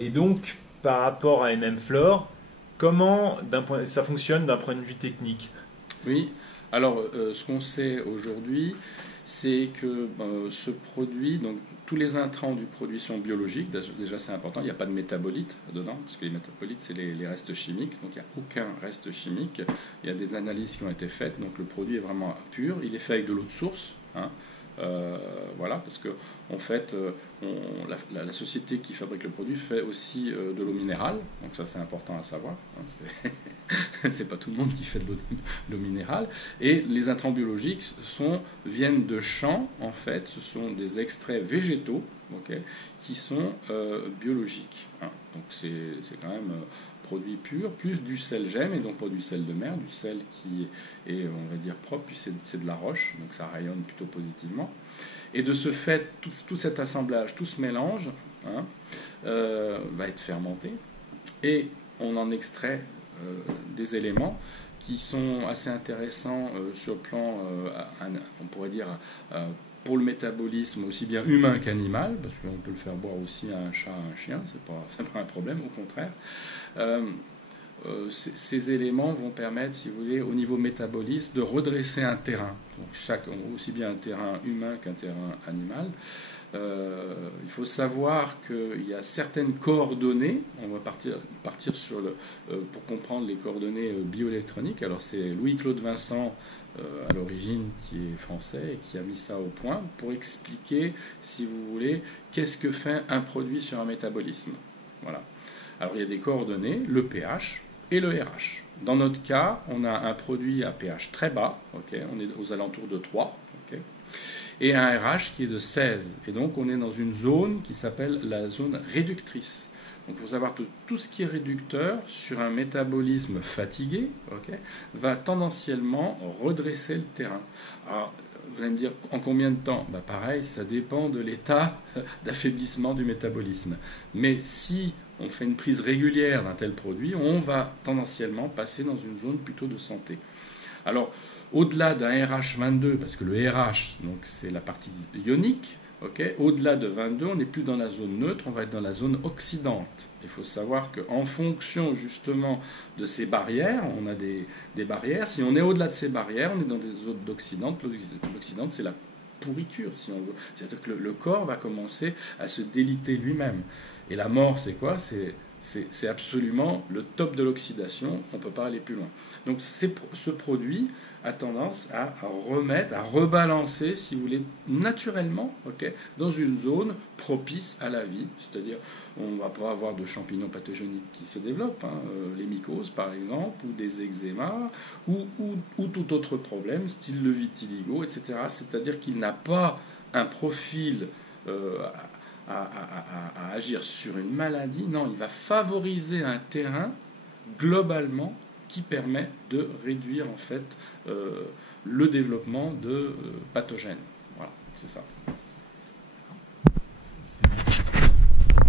Et donc, par rapport à NMFLOR, comment ça fonctionne d'un point de vue technique? Oui, alors ce qu'on sait aujourd'hui, c'est que ce produit, donc tous les intrants du produit sont biologiques, déjà c'est important, il n'y a pas de métabolites dedans, parce que les métabolites c'est les restes chimiques, donc il n'y a aucun reste chimique, il y a des analyses qui ont été faites, donc le produit est vraiment pur, il est fait avec de l'eau de source, hein. Euh, voilà, parce que en fait, la société qui fabrique le produit fait aussi de l'eau minérale, donc ça c'est important à savoir, hein, c'est pas tout le monde qui fait de l'eau minérale. Et les intrants biologiques viennent de champs, en fait, ce sont des extraits végétaux, okay, qui sont biologiques, hein. Donc c'est quand même produit pur, plus du sel gemme, et donc pas du sel de mer, du sel qui est, on va dire, propre, puis c'est de la roche, donc ça rayonne plutôt positivement. Et de ce fait, tout cet assemblage, tout ce mélange, hein, va être fermenté, et on en extrait des éléments qui sont assez intéressants sur le plan, on pourrait dire, pour le métabolisme aussi bien humain qu'animal, parce qu'on peut le faire boire aussi à un chat, à un chien, c'est pas un problème, au contraire. Euh, ces éléments vont permettre, si vous voulez, au niveau métabolisme, de redresser un terrain, donc aussi bien un terrain humain qu'un terrain animal. Il faut savoir qu'il y a certaines coordonnées, on va partir sur pour comprendre les coordonnées bioélectroniques. Alors c'est Louis-Claude Vincent à l'origine qui est français et qui a mis ça au point pour expliquer, si vous voulez, qu'est-ce que fait un produit sur un métabolisme. Voilà. Alors il y a des coordonnées, le pH et le RH. Dans notre cas, on a un produit à pH très bas, okay, on est aux alentours de 3, okay, et un RH qui est de 16. Et donc on est dans une zone qui s'appelle la zone réductrice. Donc il faut savoir que tout ce qui est réducteur sur un métabolisme fatigué, okay, va tendanciellement redresser le terrain. Alors, vous allez me dire en combien de temps? Bah pareil, ça dépend de l'état d'affaiblissement du métabolisme. Mais si on fait une prise régulière d'un tel produit, on va tendanciellement passer dans une zone plutôt de santé. Alors, au-delà d'un RH22, parce que le RH, donc c'est la partie ionique, okay, au-delà de 22, on n'est plus dans la zone neutre, on va être dans la zone oxydante. Il faut savoir qu'en fonction justement de ces barrières, on a des barrières. Si on est au-delà de ces barrières, on est dans des zones d'oxydante. L'oxydante, c'est la pourriture, si on veut. C'est-à-dire que le corps va commencer à se déliter lui-même. Et la mort, c'est quoi? C'est absolument le top de l'oxydation, on ne peut pas aller plus loin. Donc ce produit a tendance à remettre, à rebalancer, si vous voulez, naturellement, okay, dans une zone propice à la vie. C'est-à-dire, on ne va pas avoir de champignons pathogéniques qui se développent, hein, les mycoses par exemple, ou des eczémas, ou tout autre problème, style le vitiligo, etc. C'est-à-dire qu'il n'a pas un profil à agir sur une maladie, non, il va favoriser un terrain globalement qui permet de réduire en fait le développement de pathogènes. Voilà, c'est ça.